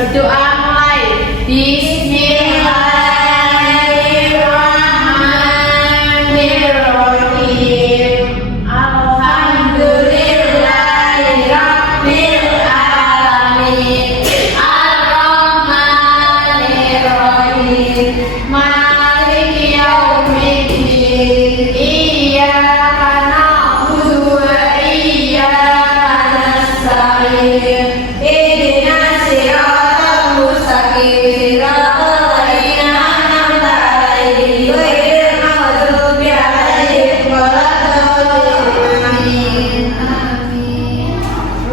Berdoa mulai. Bismillahirrahmanirrahim. Alhamdulillahirabbil alamin. Ar-Rahmanirrahim. Maliki yaumiddin. Iyyaka na'budu wa iyyaka nasta'in. Ihdinas siratal mustaqim. Siratal ladzina an'amta 'alaihim ghairil maghdubi 'alaihim waladdallin. Amin.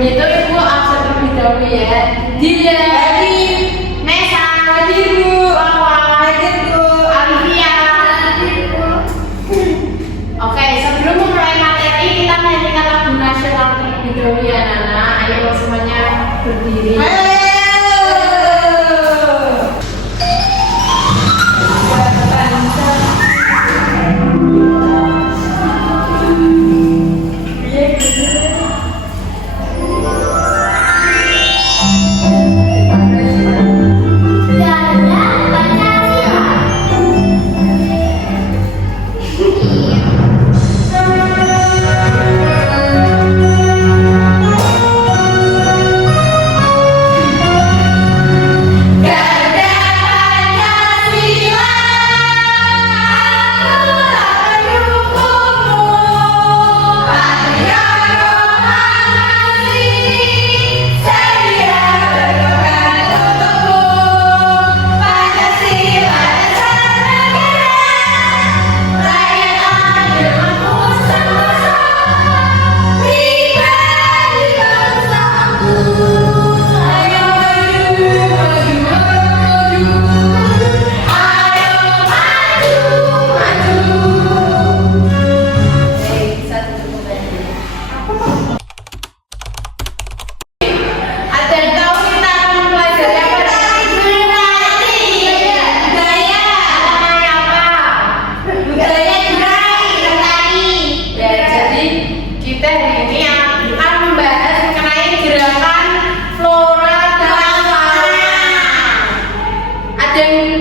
Itu Ibu absen terlebih dahulu ya. Dia Nesa, Ibu, Ibu, Alvia. Oke, sebelum memulai materi kita nyanyikan lagu nasional terlebih dahulu ya Nana. Ayo semuanya berdiri.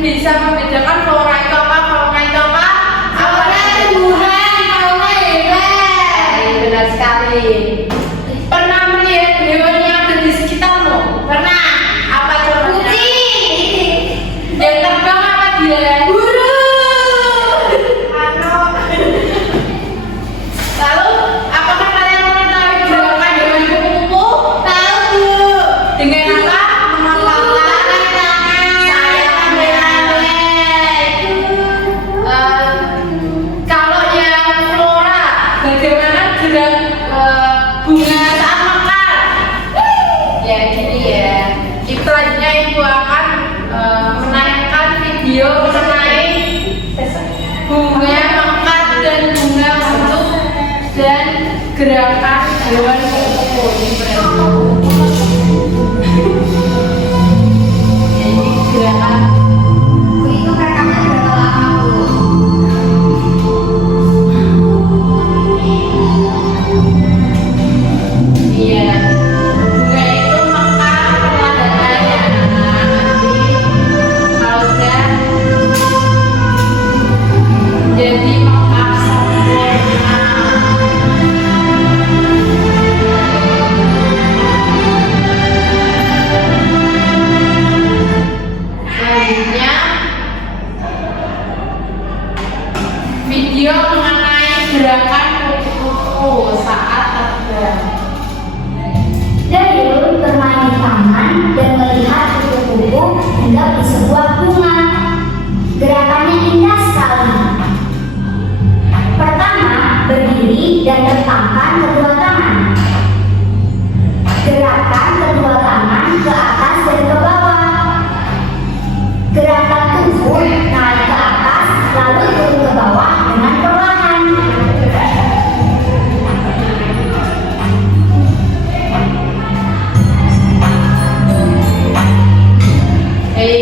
Bisa membedakan flora itu apa, fauna itu apa? Awalnya tumbuhan, fauna hewan. Benar sekali. Pernah melihat hewan yang ada di sekitarmu? Pernah? Apa contohnya? Kucing. Yang terbang apa dia? Burung. Lalu, apakah kalian mengetahui gerakan hewan kupu-kupu? Tahu Bu. Dengan apa? Bunga saat mekar. Ya gini ya. Selanjutnya Ibu akan menayangkan video mengenai bunga mekar dan bunga bentuk dan gerakan hewan kupu-kupu. Ini gerakan. Itu rekaman berapa lama Bu? Iya, bunga itu mekar perlahan ya nanti kalau udah jadi mekar sempurna. Selanjutnya video mengenai gerakan kupu-kupu saat terbang. Dayul bermain di taman dan melihat kupu-kupu hinggap di sebuah bunga. Gerakannya indah sekali. Pertama, berdiri dan tertampar kedua tangan. Gerakan kedua tangan ke atas dan ke bawah. Gerakan tubuh naik ke atas lalu turun ke bawah dengan perlahan.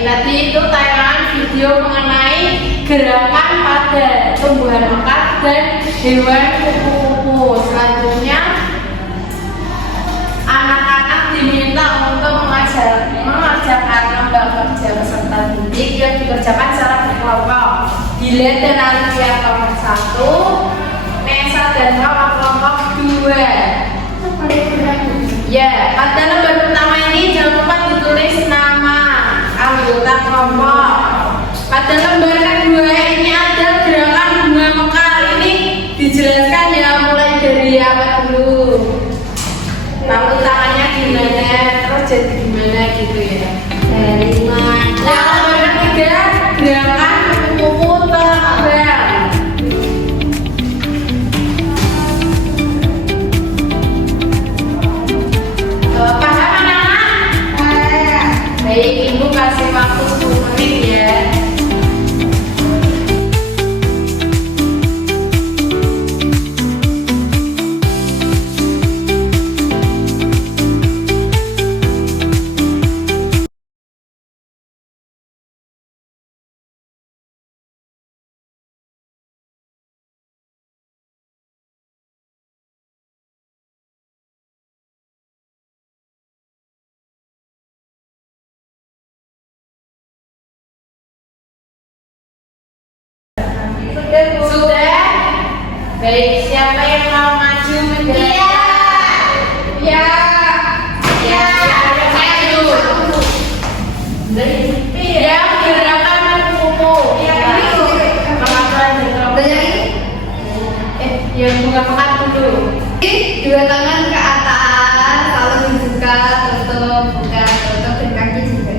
Tadi itu tayangan video mengenai gerakan pada tumbuhan mekar dan hewan kupu-kupu. Selanjutnya anak-anak diminta untuk mengerjakan anggota kelompok. Pada lembar kedua ini ada gerakan bunga mekar. Ini dijelaskan ya, mulai dari apa dulu, lalu tangannya gimana, terus jadi gimana gitu ya. Dari mana? Lembar ketiga gerakan kuku terbang. Paham anak-anak? Baik, ibu kasih waktu 10 menit ya. Sudah? Baik, siapa yang mau maju menjelaskan? Ya. Ya, maju. Ya, gerakan kuku. Pengakuan yang bunga mekar dulu. Dua tangan ke atas, lalu dibuka, tutup, buka, tutup, dan kaki juga.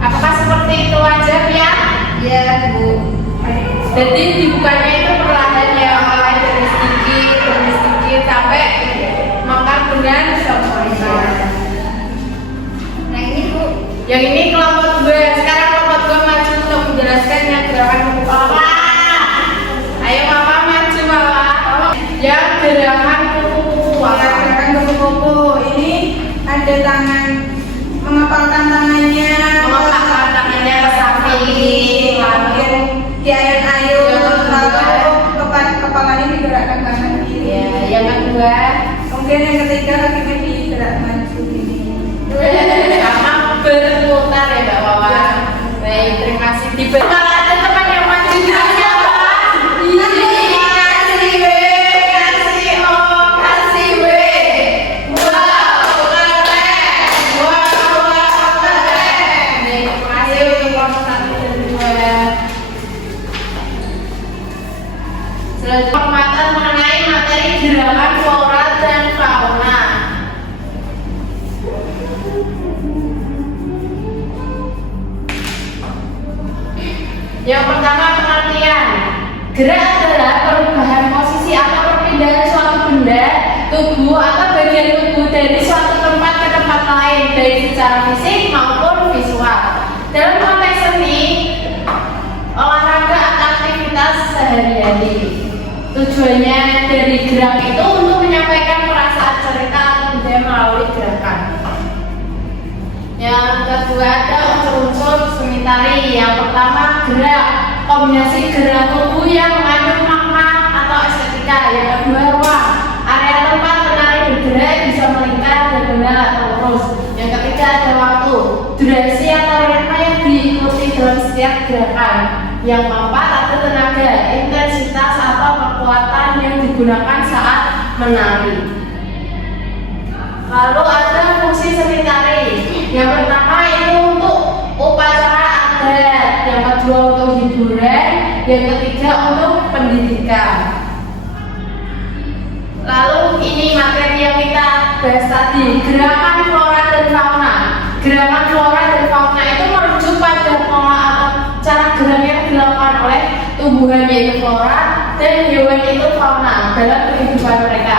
Apakah seperti itu aja ya? Ya, Bu. Jadi dibukanya itu perlahan ya, mulai dari sedikit sampai mekar dengan sempurna. Nah ini Bu. Yang ini kelompok 2. Sekarang kelompok 2 maju untuk menjelaskan yang gerakan kuku papa. Ayo mama maju mama. Yang gerakan kuku papa. Gerakan kupu-kupu ini ada tangan, mengepalkan tangannya ke samping, lalu di ayun-ayun, lalu kepalanya digerakkan kanan kiri. ya, yang kedua Kemudian yang ketiga kakinya digerak maju gini. sama berputar ya Mbak Wawa. Baik, terima kasih. Kalau ada teman yang maju aja Pak. Kasih B, kasih O, kasih W. Wow, keren. Wow, keren. Baik, terima kasih untuk kelompok 1 dan 2. Selanjutnya penguatan mengenai materi gerakan flora dan fauna. Yang pertama, pengertian. Gerak adalah perubahan posisi atau perpindahan suatu benda, tubuh atau bagian tubuh dari suatu tempat ke tempat lain, baik secara fisik maupun visual. Dalam konteks seni, olahraga atau aktivitas sehari-hari. Tujuannya dari gerak itu untuk menyampaikan perasaan cerita atau budaya melalui gerakan. Yang kedua ada unsur-unsur seni tari. Yang pertama gerak, kombinasi gerak tubuh yang mengandung makna atau estetika. Yang kedua ruang, area tempat penari bergerak bisa melingkar, diagonal atau lurus. Yang ketiga ada waktu, durasi atau ritme yang diikuti dalam setiap gerakan. Yang keempat ada tenaga, intensitas atau kekuatan yang digunakan saat menari. Lalu ada fungsi seni tari. Yang pertama itu untuk upacara adat, yang kedua untuk hiburan, yang ketiga untuk pendidikan. Lalu ini materi yang kita bahas tadi, gerakan flora dan fauna. Gerakan flora dan fauna itu merujuk pada pola atau cara gerak yang dilakukan oleh tumbuhan yaitu flora dan hewan itu fauna dalam kehidupan mereka.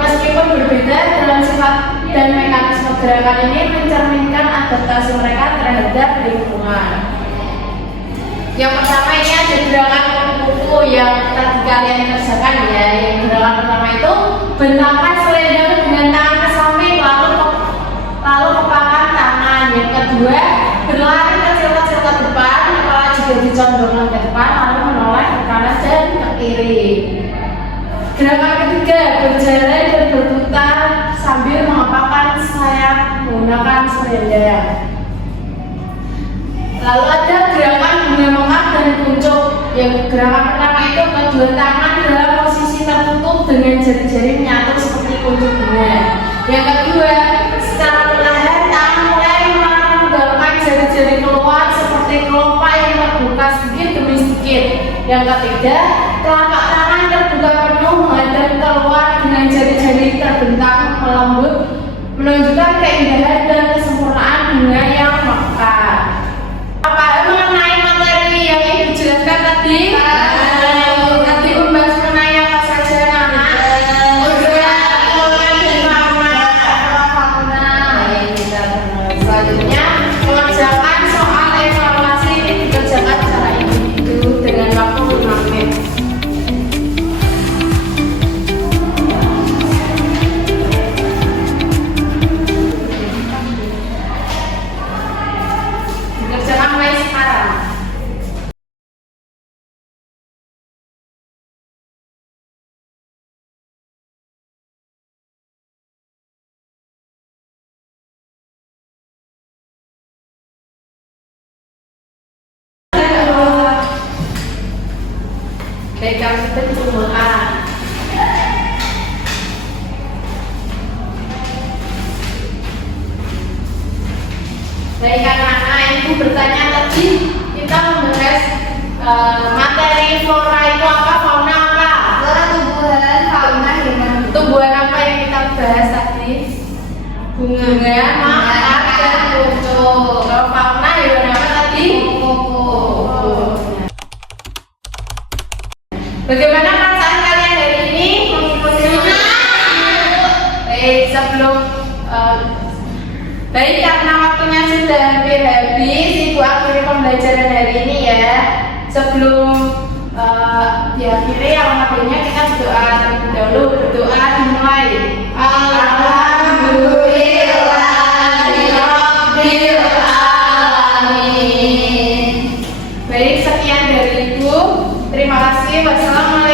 Meskipun berbeda dalam sifat dan mekanisme gerakan ini mencerminkan adaptasi mereka terhadap lingkungan. Yang pertama ini ada gerakan kupu-kupu yang tadi kalian kerjakan ya. Yang gerakan pertama itu bentangkan selendang dengan tangan ke samping lalu kepalkan tangan. Yang kedua berlari kecil-kecil ke depan, kepala juga dicondongkan ke depan lalu menoleh ke kanan dan ke kiri. Gerakan ketiga berjalan dan berputar sambil mengepalkan sayap menggunakan selendang. Lalu ada gerakan bunga mekar dan kuncup. Yang gerakan pertama itu kedua tangan dalam posisi tertutup dengan jari-jari menyatu seperti kuncup bunga. Yang kedua, secara perlahan tangan mulai menggabungkan ketiga, telapak tangan terbuka penuh menghadap keluar dengan jari-jari terbentang melembut, menunjukkan keindahan dan kesempurnaan bunga yang mekar. Apa mengenai materi yang ibu jelaskan tadi? Tadi membahas mengenai apa saja nama? Selanjutnya mengerjakan soal evaluasi ini dikerjakan secara individu dengan waktu 5 menit. Dikerjakan mulai sekarang. Baik, kami berdoa. Baik, anak-anak, ibu bertanya tadi kita membahas materi flora itu apa, fauna apa? Flora tumbuhan, fauna hewan. Tumbuhan apa yang kita bahas tadi? Bunga, mawar, dan pocong. Kalau fauna hewan apa tadi? Kupu-kupu. Bagaimana perasaan kalian hari ini mengikuti? Baik, sebelum baik, karena waktunya sudah hampir habis, ibu akhiri pembelajaran hari ini ya. Sebelum diakhiri, alhamdulillah kita berdoa terlebih dahulu. Berdoa dimulai. Alhamdulillahirabbil alamin. Baik, sekian dari ibu. Terima kasih. Wassalamualaikum.